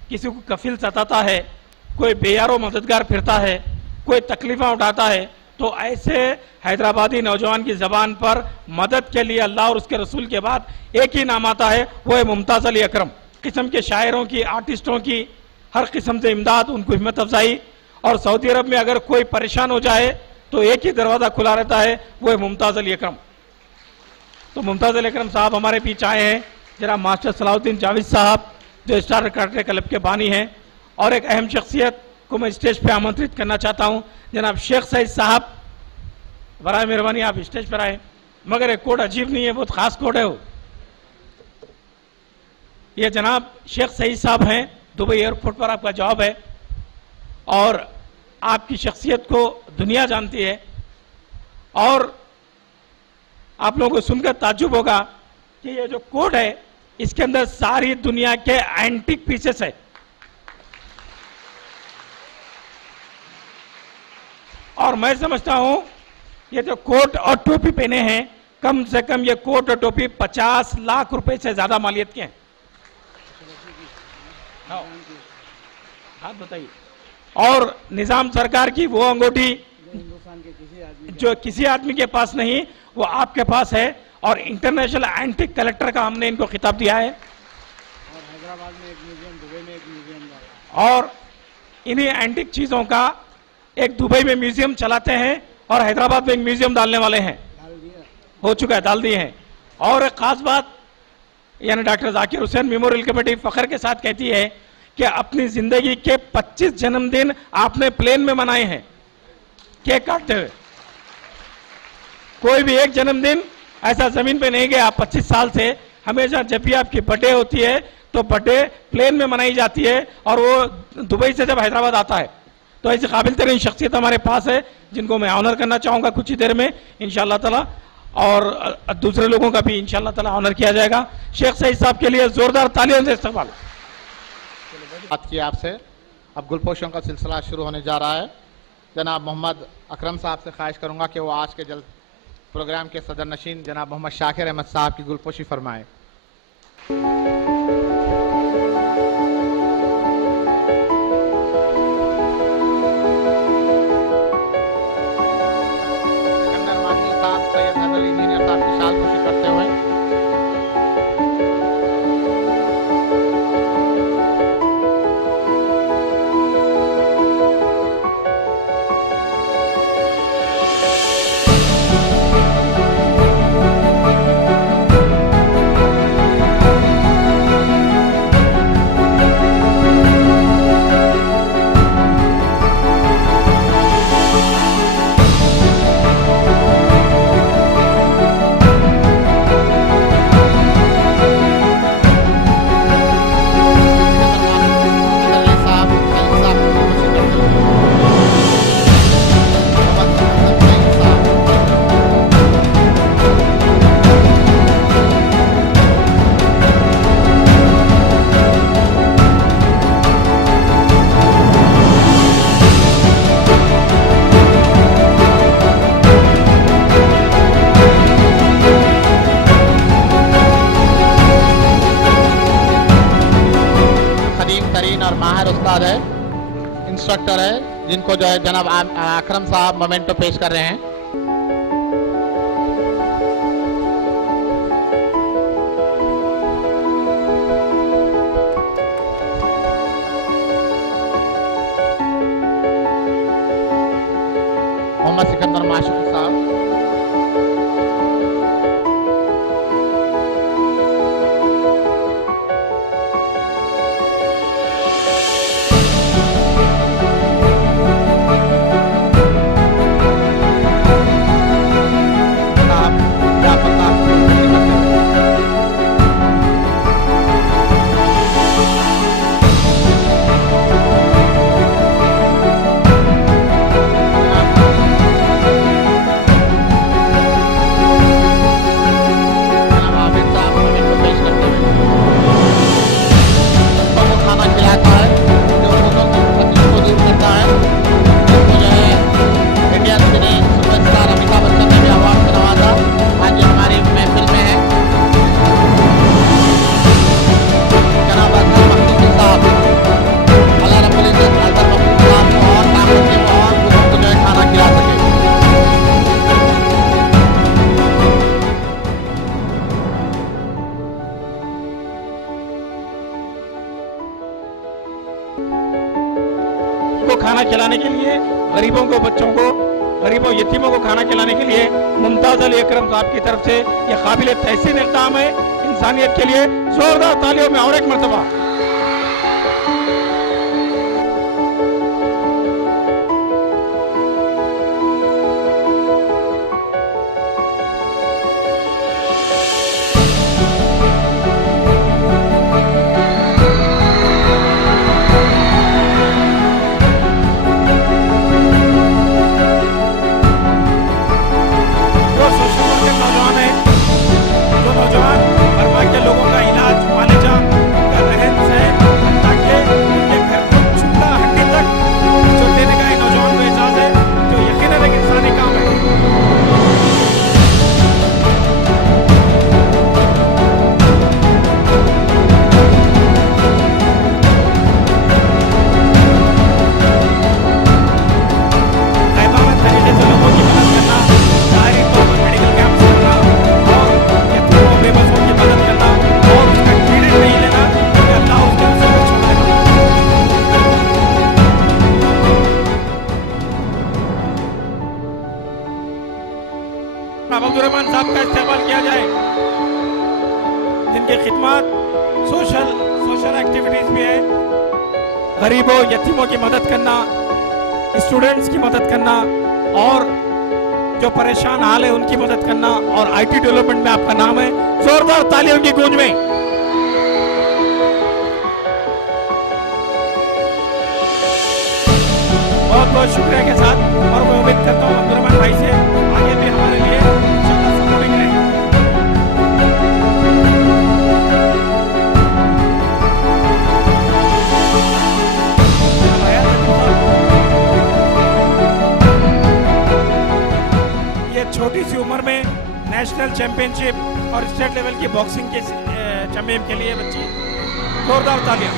किसी को कफिल सताता है, कोई बेयारो मददगार फिरता है, कोई तकलीफें उठाता है, तो ऐसे हैदराबादी नौजवान की जबान पर मदद के लिए अल्लाह और उसके रसूल के बाद एक ही नाम आता है, वो है मुमताज अली अकरम। किस्म के शायरों की, आर्टिस्टों की हर किस्म से इमदाद, उनको हिम्मत अफजाई। और सऊदी अरब में अगर कोई परेशान हो जाए तो एक ही दरवाजा खुला रहता है, वो है मुमताज अली अकरम। तो मुमताज अली अकरम साहब हमारे बीच आए हैं। जनाब मास्टर सलाउद्दीन जावेद साहब, जो स्टार कराटे क्लब के बानी हैं, और एक अहम शख्सियत को मैं स्टेज पे आमंत्रित करना चाहता हूं, जनाब शेख सईद साहब। बराए मेहरबानी आप स्टेज पर आए। मगर एक कोड अजीब नहीं है, बहुत खास कोड है वो। ये जनाब शेख सईद साहब हैं, दुबई एयरपोर्ट पर आपका जॉब है और आपकी शख्सियत को दुनिया जानती है। और आप लोगों को सुनकर ताज्जुब होगा कि ये जो कोड है इसके अंदर सारी दुनिया के एंटीक पीसेस है। और मैं समझता हूं ये जो कोट और टोपी पहने हैं, कम से कम ये कोट और टोपी 50 लाख रुपए से ज्यादा मालियत के हैं। हाथ बताइए। और निजाम सरकार की वो अंगूठी जो किसी आदमी के पास नहीं, वो आपके पास है। और इंटरनेशनल एंटीक कलेक्टर का हमने इनको खिताब दिया है। और हैदराबाद में एक म्यूजियम, दुबई में एक म्यूजियम और इन्हीं एंटीक चीजों का एक दुबई में म्यूजियम चलाते हैं और हैदराबाद में एक म्यूजियम डालने वाले हैं। हो चुका है, डाल दिए हैं। और एक खास बात यानी doctor Zakir Hussain memorial committee फख्र के साथ कहती है कि अपनी जिंदगी के 25 जन्मदिन आपने प्लेन में मनाए हैं केक काटते हुए। कोई भी एक जन्मदिन ऐसा जमीन पे नहीं गया 25 साल से। हमेशा जब भी आपकी बर्थडे होती है तो बर्थडे प्लेन में मनाई जाती है और वो दुबई से जब हैदराबाद आता है। तो ऐसी काबिल तरीन शख्सियत हमारे पास है जिनको मैं ऑनर करना चाहूंगा कुछ ही देर में इंशाअल्लाह ताला, और दूसरे लोगों का भी इंशाअल्लाह ताला ऑनर किया जाएगा। शेख सईद साहब के लिए जोरदार तालियों से इस्तकबाल। बात की आपसे, अब गुलपोशों का सिलसिला शुरू होने जा रहा है। जनाब मोहम्मद अकरम साहब से ख्वाहिश करूंगा कि वो आज के जल प्रोग्राम के सदर नशीन जनाब मोहम्मद शाकिर अहमद साहब की गुलपोशी फरमाए। सिकंदर माशूकी साहब सैयद हैदर इंजीनियर साहब की शालपोशी करते हुए इंस्ट्रक्टर है जिनको जो है जनाब अकरम साहब मोमेंटो पेश कर रहे हैं। मोहम्मद सिकंदर माशूकी साहब। खाना खिलाने के लिए गरीबों को, बच्चों को, गरीबों यतीमों को खाना खिलाने के लिए मुमताज अली अकरम साहब की तरफ से यह काबिल तहसीन इक़दाम है इंसानियत के लिए। जोरदार तालियों में और एक मरतबा। खिदमत सोशल एक्टिविटीज़ भी है। गरीबों यतीमों की मदद करना, स्टूडेंट्स की मदद करना और जो परेशान हाल है उनकी मदद करना, और आईटी डेवलपमेंट में आपका नाम है। जोरदार तालियों की गूंज में बहुत बहुत शुक्रिया के साथ, और मैं उम्मीद करता हूँ अब्दुर्रहमान भाई से आगे भी हमारे लिए इंशाअल्लाह सपोर्टिंग रहें। ये छोटी सी उम्र में नेशनल चैंपियनशिप और स्टेट लेवल की बॉक्सिंग के चैंपियन के लिए बच्ची, जोरदार तालियां।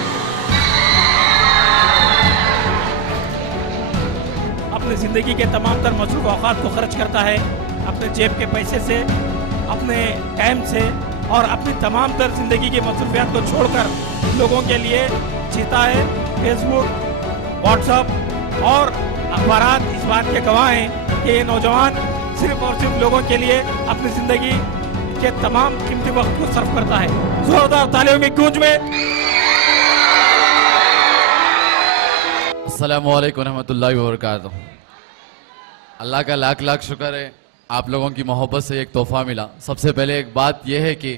अपनी ज़िंदगी के तमाम तर मसरूफ़ औक़ात को खर्च करता है, अपने जेब के पैसे से, अपने टाइम से, और अपनी तमाम तर ज़िंदगी की मसरूफियात को छोड़कर लोगों के लिए जीता है। फेसबुक, व्हाट्सएप और अखबारात इस बात के गवाह हैं कि ये नौजवान सिर्फ और सिर्फ लोगों के लिए अपनी ज़िंदगी के तमाम कीमती वक्त को सर्व करता है। जोरदार तालियों की गूंज में अस्सलामु अलैकुम रहमतुल्लाहि व बरकातुहू। अल्लाह का लाख लाख शुक्र है, आप लोगों की मोहब्बत से एक तोहफा मिला। सबसे पहले एक बात यह है कि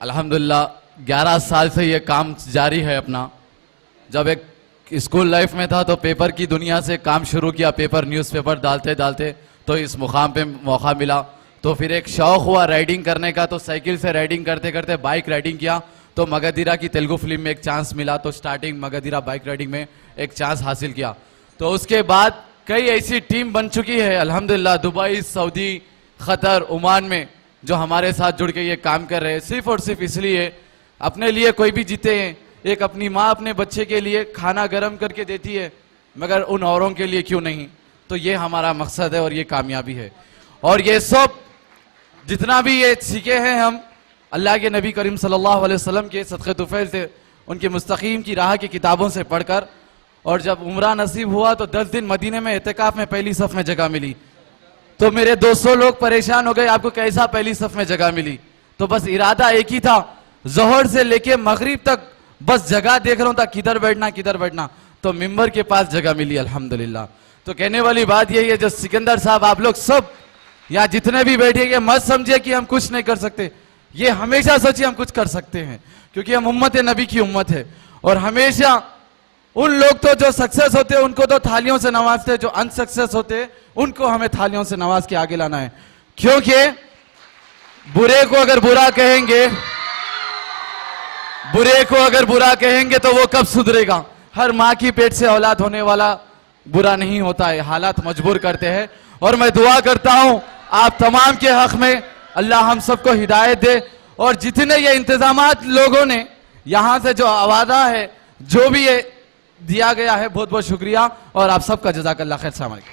अल्हम्दुलिल्लाह 11 साल से ये काम जारी है अपना। जब एक स्कूल लाइफ में था तो पेपर की दुनिया से काम शुरू किया, पेपर न्यूज़पेपर डालते डालते तो इस मुकाम पे मौका मिला। तो फिर एक शौक़ हुआ राइडिंग करने का, तो साइकिल से राइडिंग करते करते बाइक राइडिंग किया, तो मगधीरा की तेलुगु फिल्म में एक चांस मिला, तो स्टार्टिंग मगधीरा बाइक राइडिंग में एक चांस हासिल किया। तो उसके बाद कई ऐसी टीम बन चुकी है अल्हम्दुलिल्लाह, दुबई, सऊदी, क़तर, ओमान में, जो हमारे साथ जुड़ के ये काम कर रहे हैं। सिर्फ और सिर्फ इसलिए अपने लिए कोई भी जीते हैं। एक अपनी माँ अपने बच्चे के लिए खाना गर्म करके देती है, मगर उन औरों के लिए क्यों नहीं। तो ये हमारा मकसद है और ये कामयाबी है। और ये सब जितना भी ये सीखे हैं हम अल्लाह के नबी करीम सल्लल्लाहु अलैहि वसल्लम के सदक़े तुफ़ैल से, उनकी मुस्तकीम की राह की किताबों से पढ़कर। और जब उम्रा नसीब हुआ तो 10 दिन मदीने में एतिकाफ में पहली सफ़ में जगह मिली, तो मेरे 200 लोग परेशान हो गए, आपको कैसा पहली सफ़ में जगह मिली। तो बस इरादा एक ही था, ज़ोहर से लेके मगरिब तक बस जगह देख रहा था, किधर बैठना किधर बैठना। तो मिंबर के पास जगह मिली अल्हम्दुलिल्लाह। तो कहने वाली बात यही है, जो सिकंदर साहब आप लोग सब यहाँ जितने भी बैठे, ये मत समझे कि हम कुछ नहीं कर सकते। ये हमेशा सोचिए हम कुछ कर सकते हैं, क्योंकि हम उम्मत नबी की उम्मत है। और हमेशा उन लोग तो जो सक्सेस होते हैं उनको तो थालियों से नवाजते हैं, जो अनसक्सेस होते हैं उनको हमें थालियों से नवाज के आगे लाना है। क्योंकि बुरे को अगर बुरा कहेंगे तो वो कब सुधरेगा। हर माँ की पेट से औलाद होने वाला बुरा नहीं होता है, हालात मजबूर करते हैं। और मैं दुआ करता हूं आप तमाम के हक में अल्लाह हम सबको हिदायत दे। और जितने ये इंतजामात लोगों ने यहाँ से जो आवाज़ा है, जो भी ये दिया गया है, बहुत बहुत शुक्रिया। और आप सबका जज़ाकल्लाह खैर। अस्सलाम वालेकुम।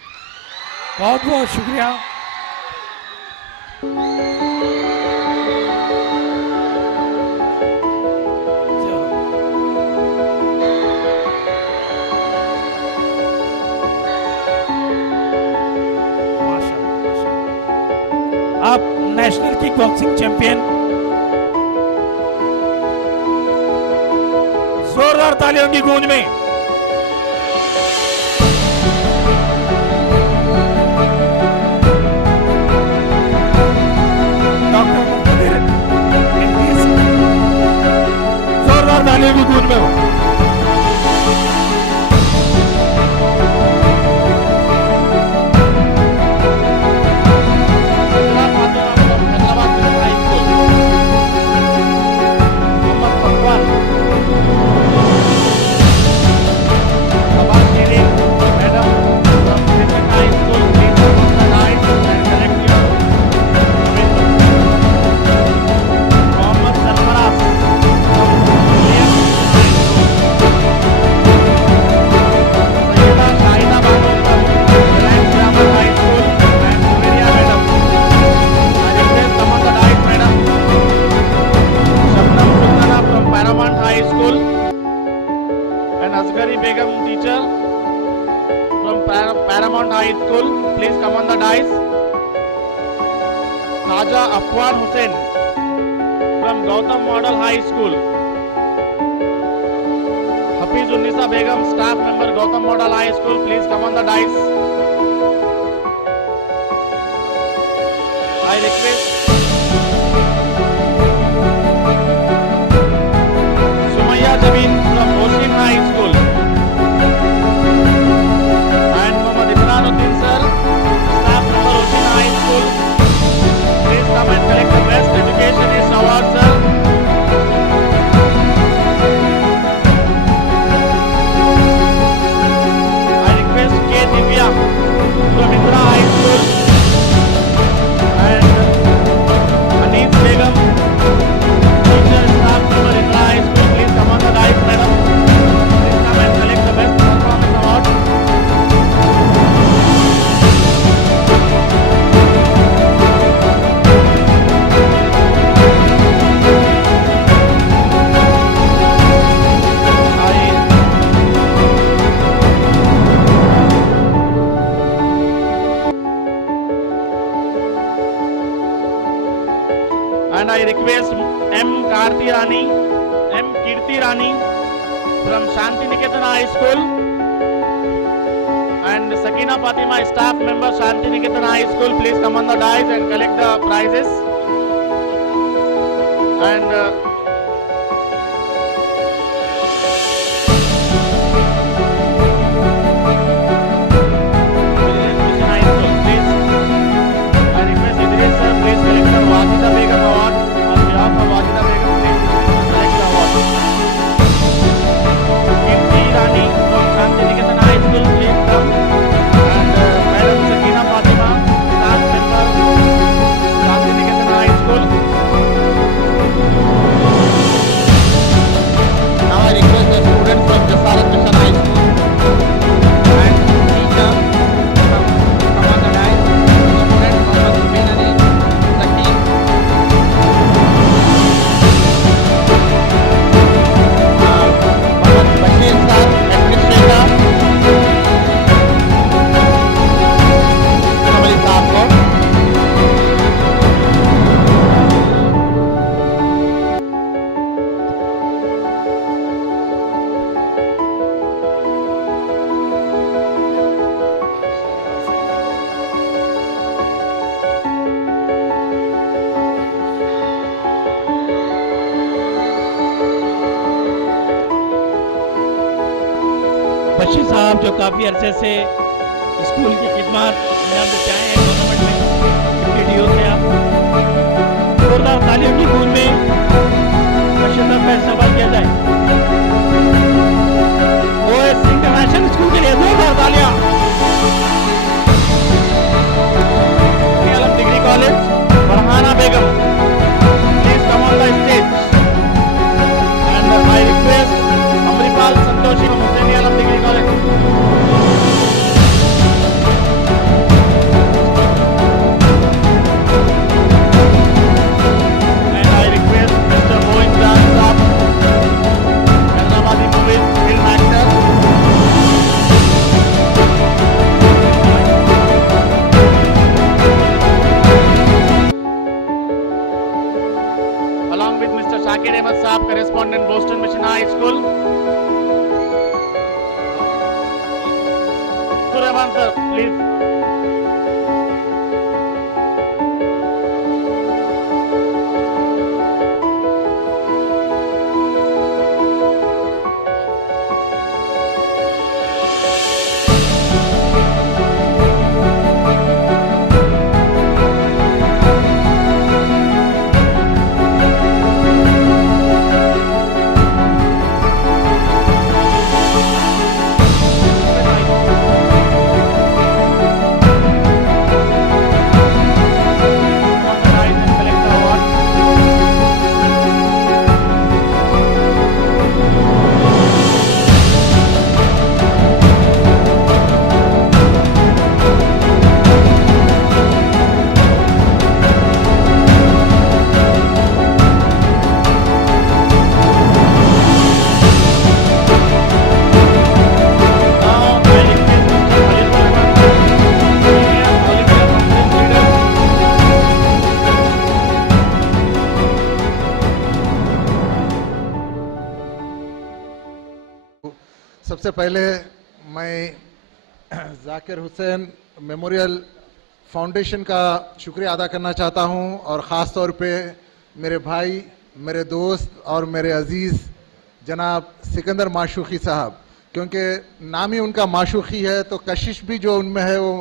बहुत बहुत शुक्रिया। आप नेशनल किक बॉक्सिंग चैंपियन, जोरदार तालियों की गूंज में डॉक्टर मुखबिर, जोरदार तालियों की गूंज में हो। Paramount High School, please come on the dais. Khaja Afwan Hussain from Gautam Model High School. Hafizunnisa Begum, staff member, Gautam Model High School, please come on the dais. I request Sumaya Jameen from Ocean High School. And Mohammad Imranuddin sir, staff member, Ocean High School. Please come and collect the best educationist award, sir. I request K. Divya from Indra High School and Anees Begum, teacher, staff member, Indra High School. Please come on the dais, madam. Please come and collect the best performance award. And I request M. Kirti Rani from Shanti Niketan High School and Sakina Fatima, staff member, Shanti Niketan High School. Please come on the dais and collect the prizes. And Wajida Begum Award on behalf of Wajida Begum, please collect the award. Kirti Rani from Shanti Niketan High School, please come. And Madam Sakina Fatima, staff member, Shanti Niketan High School. Now I request the students from Jasarat Mission High School and teacher from Kamanda Dai, student Mohammad Zubin Ali, Sakim, Mohammad Bashir sir, administrator, Kamali साहब को बशीर साहब जो काफ़ी अरसे से school की खिदमत अंजाम देते आए हैं गवर्नमेंट में, PDO थे आप। जोरदार तालियों की गूंज में बशीर साहब का इस्तेमाल किया जाए। OS इंटरनेशनल स्कूल के लिए जोरदार तालियां। Alam degree college, Farhana Begum, please come on the stage. And I request Amripal Santoshi from Hussaini Alam Degree College. And I request Mr. Moin Khan Saab, Hyderabadi movie film actor. Along with Mr. Shakir Ahmed Saab, correspondent, Boston Mission High School. Rahman sir, please. सबसे पहले मैं Zakir Hussain memorial foundation का शुक्रिया अदा करना चाहता हूं और ख़ास तौर पे मेरे भाई, मेरे दोस्त और मेरे अजीज़ जनाब सिकंदर माशूक़ी साहब, क्योंकि नाम ही उनका माशूक़ी है तो कशिश भी जो उनमें है वो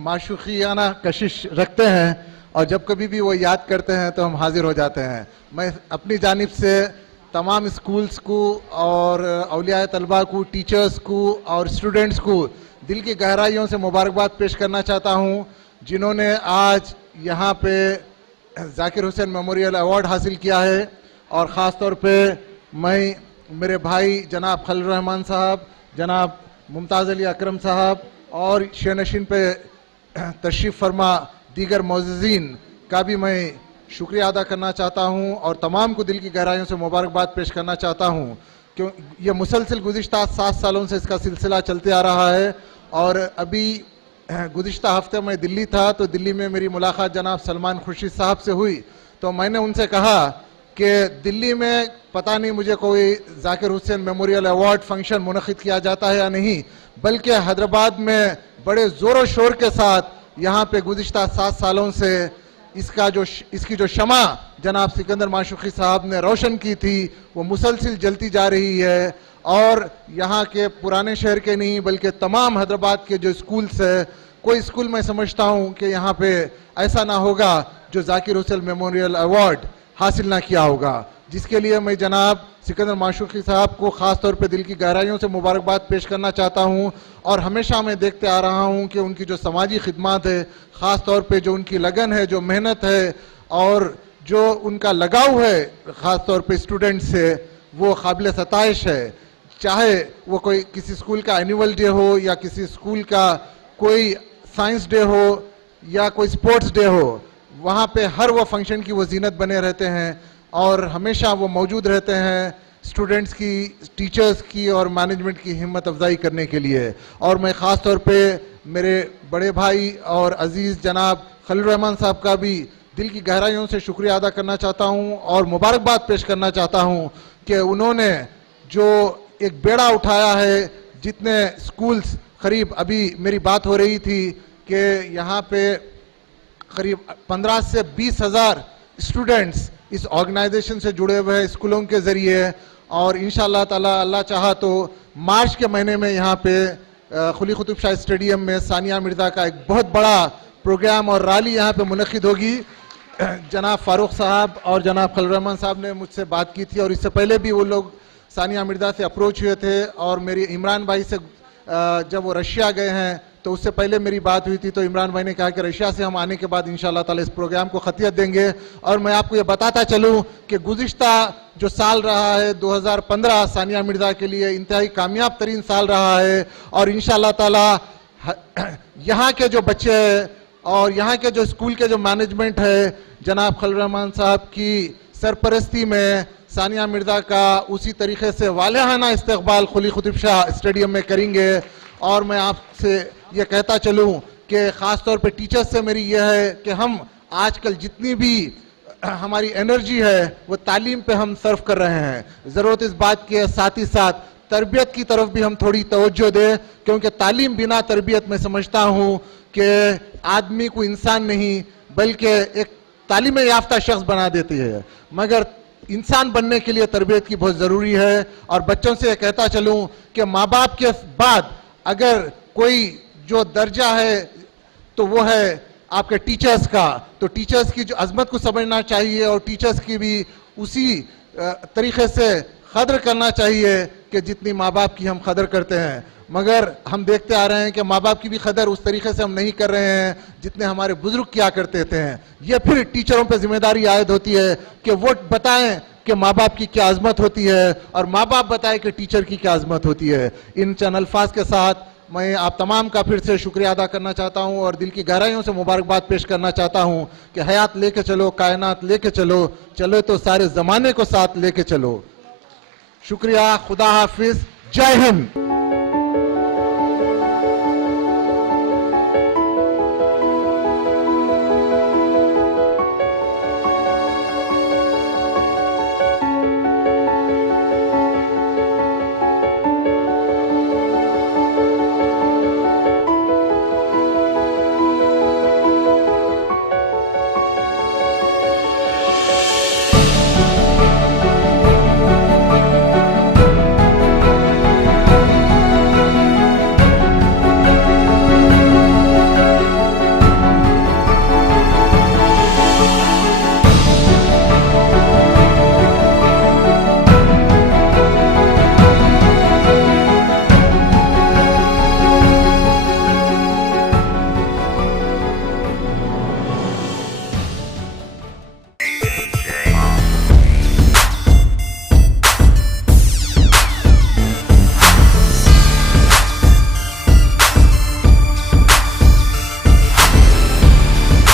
माशूक़ियाना कशिश रखते हैं और जब कभी भी वो याद करते हैं तो हम हाजिर हो जाते हैं। मैं अपनी जानिब से तमाम स्कूल्स को और औलिया तलबा को, टीचर्स को और स्टूडेंट्स को दिल की गहराइयों से मुबारकबाद पेश करना चाहता हूं, जिन्होंने आज यहाँ पे जाकिर हुसैन मेमोरियल अवार्ड हासिल किया है। और ख़ास तौर पे मैं मेरे भाई जनाब खलील रहमान साहब, जनाब मुमताज़ अली अकरम साहब और शेनशीन पे तशरीफ़ फरमा दीगर मोअज़्ज़ीन का भी मैं शुक्रिया अदा करना चाहता हूं और तमाम को दिल की गहराइयों से मुबारकबाद पेश करना चाहता हूं। क्यों ये मुसलसिल गुज़िश्ता 7 सालों से इसका सिलसिला चलते आ रहा है और अभी गुज़िश्ता हफ्ते में दिल्ली था तो दिल्ली में मेरी मुलाकात जनाब सलमान खुर्शीद साहब से हुई तो मैंने उनसे कहा कि दिल्ली में पता नहीं मुझे कोई Zakir Hussain memorial award function मुनक़िद किया जाता है या नहीं, बल्कि हैदराबाद में बड़े ज़ोर शोर के साथ यहाँ पे गुज़िश्ता 7 सालों से इसकी जो शमा जनाब सिकंदर माशूक़ी साहब ने रोशन की थी वो मुसलसिल जलती जा रही है। और यहाँ के पुराने शहर के नहीं बल्कि तमाम हैदराबाद के जो स्कूल्स है, कोई स्कूल मैं समझता हूँ कि यहाँ पे ऐसा ना होगा जो जाकिर हुसैन मेमोरियल अवार्ड हासिल ना किया होगा, जिसके लिए मैं जनाब सिकंदर माशूक़ी साहब को ख़ास तौर पे दिल की गहराइयों से मुबारकबाद पेश करना चाहता हूँ। और हमेशा मैं देखते आ रहा हूँ कि उनकी जो समाजी खिदमत है, ख़ास तौर पे जो उनकी लगन है, जो मेहनत है और जो उनका लगाव है ख़ास तौर पे स्टूडेंट से, वो काबिल सताइश है। चाहे वो कोई किसी स्कूल का एनुअल डे हो या किसी स्कूल का कोई साइंस डे हो या कोई स्पोर्ट्स डे हो, वहाँ पे हर वो फंक्शन की वो जीनत बने रहते हैं और हमेशा वो मौजूद रहते हैं स्टूडेंट्स की, टीचर्स की और मैनेजमेंट की हिम्मत अफजाई करने के लिए। और मैं ख़ास तौर पे मेरे बड़े भाई और अजीज़ जनाब खलील रहमान साहब का भी दिल की गहराइयों से शुक्रिया अदा करना चाहता हूँ और मुबारकबाद पेश करना चाहता हूँ कि उन्होंने जो एक बेड़ा उठाया है। जितने स्कूल्स करीब अभी मेरी बात हो रही थी कि यहाँ पे करीब 15 से 20 हज़ार स्टूडेंट्स इस ऑर्गेनाइजेशन से जुड़े हुए हैं स्कूलों के ज़रिए और इंशाअल्लाह ताला अल्लाह चाहा तो मार्च के महीने में यहाँ पे कुली कुतुब शाह स्टेडियम में सानिया मिर्ज़ा का एक बहुत बड़ा प्रोग्राम और रैली यहाँ पे मुनक़िद होगी। जनाब फ़ारूक साहब और जनाब खलील रहमान साहब ने मुझसे बात की थी और इससे पहले भी वो लोग सानिया मिर्ज़ा से अप्रोच हुए थे और मेरी इमरान भाई से जब वो रशिया गए हैं तो उससे पहले मेरी बात हुई थी तो इमरान भाई ने कहा कि रशिया से हम आने के बाद इंशाअल्लाह ताला इस प्रोग्राम को खतियत देंगे। और मैं आपको ये बताता चलूँ कि गुज़िश्ता जो साल रहा है 2015 सानिया मिर्ज़ा के लिए इंतहाई कामयाब तरीन साल रहा है और इंशाअल्लाह ताला यहाँ के जो बच्चे हैं और यहाँ के जो स्कूल के जो मैनेजमेंट है जनाब खलील रहमान साहब की सरपरस्ती में सानिया मिर्ज़ा का उसी तरीके से वालिहाना इस्तकबाल कुली कुतुब शाह स्टेडियम में करेंगे। और मैं आपसे ये कहता चलूँ कि ख़ास तौर पे टीचर्स से मेरी यह है कि हम आजकल जितनी भी हमारी एनर्जी है वो तालीम पे हम सर्व कर रहे हैं। ज़रूरत इस बात की है साथ ही साथ तरबियत की तरफ भी हम थोड़ी तवज्जो दें, क्योंकि तालीम बिना तरबियत मैं समझता हूँ कि आदमी को इंसान नहीं बल्कि एक तालीम याफ्ता शख्स बना देती है, मगर इंसान बनने के लिए तरबियत की बहुत ज़रूरी है। और बच्चों से कहता चलूँ कि माँ बाप के बाद अगर कोई जो दर्जा है तो वो है आपके टीचर्स का, तो टीचर्स की जो अजमत को समझना चाहिए और टीचर्स की भी उसी तरीके से कदर करना चाहिए कि जितनी माँ बाप की हम कदर करते हैं। मगर हम देखते आ रहे हैं कि माँ बाप की भी कदर उस तरीके से हम नहीं कर रहे हैं जितने हमारे बुजुर्ग किया करते थे। ये फिर टीचरों पर जिम्मेदारी आयद होती है कि वो बताएं कि माँ बाप की क्या अजमत होती है और माँ बाप बताएं कि टीचर की क्या अजमत होती है। इन चंद अल्फाज के साथ मैं आप तमाम का फिर से शुक्रिया अदा करना चाहता हूँ और दिल की गहराइयों से मुबारकबाद पेश करना चाहता हूँ कि हयात लेके चलो, कायनात लेके चलो, चलो तो सारे ज़माने को साथ लेके चलो। शुक्रिया, खुदा हाफिज, जय हिंद।